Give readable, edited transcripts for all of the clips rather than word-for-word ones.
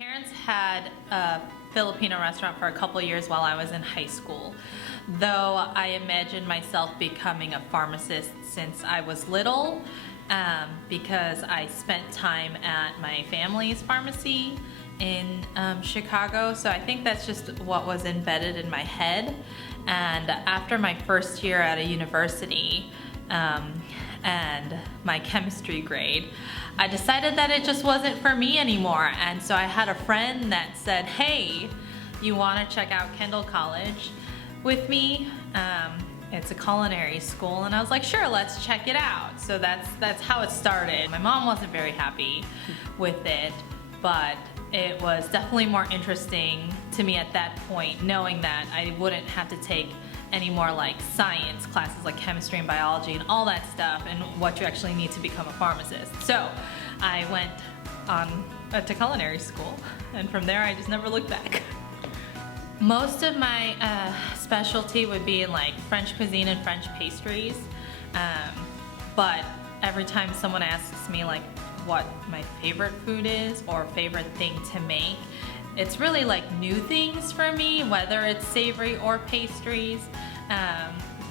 Parents had a Filipino restaurant for a couple years while I was in high school, though I imagined myself becoming a pharmacist since I was little, because I spent time at my family's pharmacy in Chicago. So I think that's just what was embedded in my head. And after my first year at a university, and my chemistry grade, I decided that it just wasn't for me anymore. And so I had a friend that said, hey, you want to check out Kendall College with me? It's a culinary school. And I was like, sure, let's check it out. So that's how it started. My mom wasn't very happy with it, but it was definitely more interesting to me at that point, knowing that I wouldn't have to take any more like science classes like chemistry and biology and all that stuff and what you actually need to become a pharmacist. So I went on to culinary school, and from there I just never looked back. Most of my specialty would be in like French cuisine and French pastries, but every time someone asks me like what my favorite food is or favorite thing to make, it's really like new things for me, whether it's savory or pastries,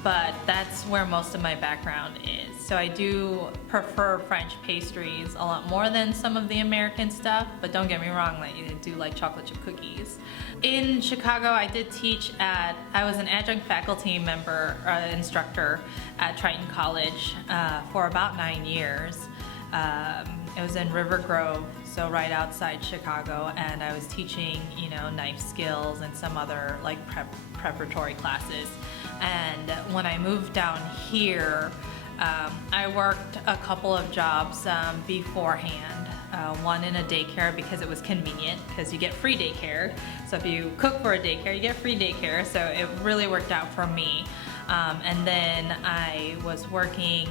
but that's where most of my background is. So I do prefer French pastries a lot more than some of the American stuff, but don't get me wrong, I do like chocolate chip cookies. In Chicago, I did teach I was an adjunct faculty member, instructor at Triton College for about 9 years. It was in River Grove, so right outside Chicago, and I was teaching, knife skills and some other like preparatory classes. And when I moved down here, I worked a couple of jobs beforehand. One in a daycare because it was convenient, because you get free daycare. So if you cook for a daycare, you get free daycare. So it really worked out for me. And then I was working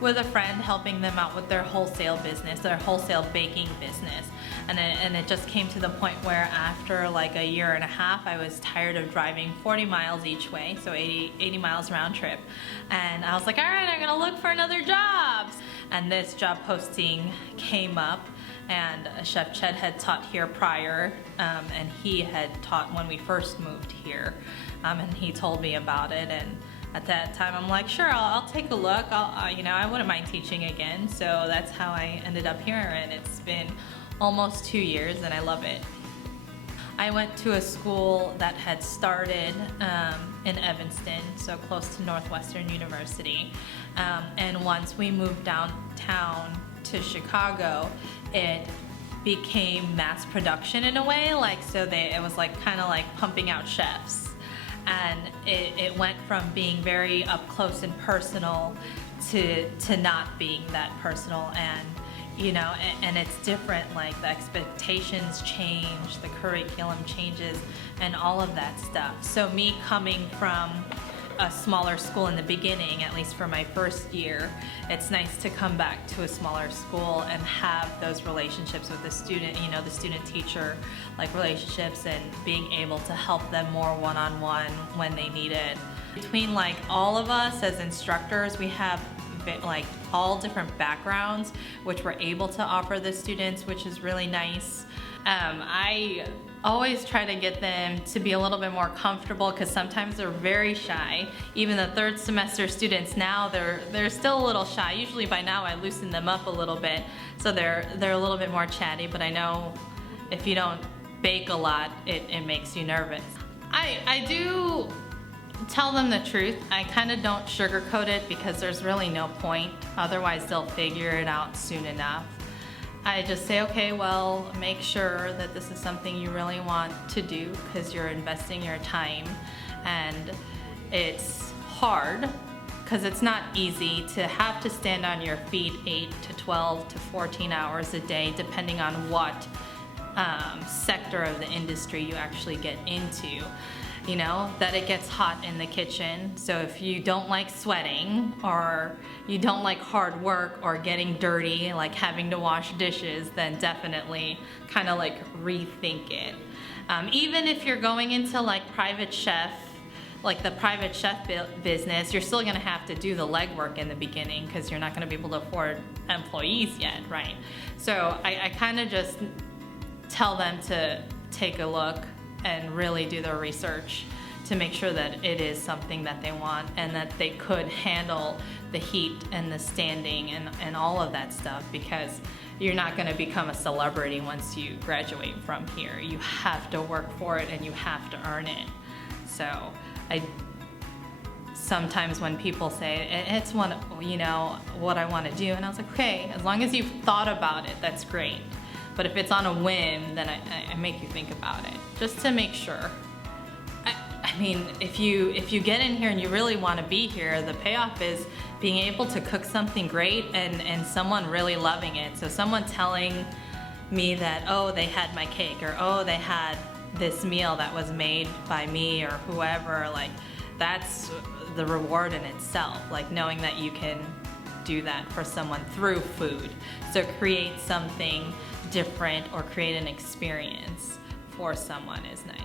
with a friend, helping them out with their wholesale business, their wholesale baking business. And it just came to the point where after like a year and a half, I was tired of driving 40 miles each way, so 80 miles round trip. And I was like, all right, I'm gonna look for another job. And this job posting came up, and Chef Ched had taught here prior, and he had taught when we first moved here. And he told me about it, and at that time, I'm like, sure, I'll take a look. I wouldn't mind teaching again. So that's how I ended up here, and it's been almost 2 years, and I love it. I went to a school that had started in Evanston, so close to Northwestern University. And once we moved downtown to Chicago, it became mass production in a way. It was like kind of like pumping out chefs. And it went from being very up close and personal to not being that personal, and and it's different, like the expectations change, the curriculum changes, and all of that stuff. So me coming from a smaller school in the beginning, at least for my first year, it's nice to come back to a smaller school and have those relationships with the student, the student-teacher like relationships, and being able to help them more one-on-one when they need it. Between like all of us as instructors, we have like all different backgrounds, which we're able to offer the students, which is really nice. I always try to get them to be a little bit more comfortable, because sometimes they're very shy. Even the third semester students now, they're still a little shy. Usually by now I loosen them up a little bit, so they're a little bit more chatty, but I know if you don't bake a lot, it makes you nervous. I do tell them the truth. I kind of don't sugarcoat it, because there's really no point. Otherwise they'll figure it out soon enough. I just say, okay, well, make sure that this is something you really want to do, because you're investing your time, and it's hard because it's not easy to have to stand on your feet 8 to 12 to 14 hours a day, depending on what sector of the industry you actually get into. That it gets hot in the kitchen. So if you don't like sweating, or you don't like hard work or getting dirty, like having to wash dishes, then definitely kind of like rethink it. Even if you're going into like private chef like the private chef business, you're still gonna have to do the legwork in the beginning because you're not gonna be able to afford employees yet, right? So I kind of just tell them to take a look and really do their research to make sure that it is something that they want and that they could handle the heat and the standing and all of that stuff, because you're not going to become a celebrity once you graduate from here. You have to work for it and you have to earn it. So sometimes when people say it's what I want to do, and I was like, okay, as long as you've thought about it, that's great. But if it's on a whim, then I make you think about it just to make sure. I mean, if you get in here and you really want to be here, the payoff is being able to cook something great and someone really loving it. So someone telling me that, oh, they had my cake, or oh, they had this meal that was made by me or whoever, like that's the reward in itself, like knowing that you can do that for someone through food. So create something different or create an experience for someone is nice.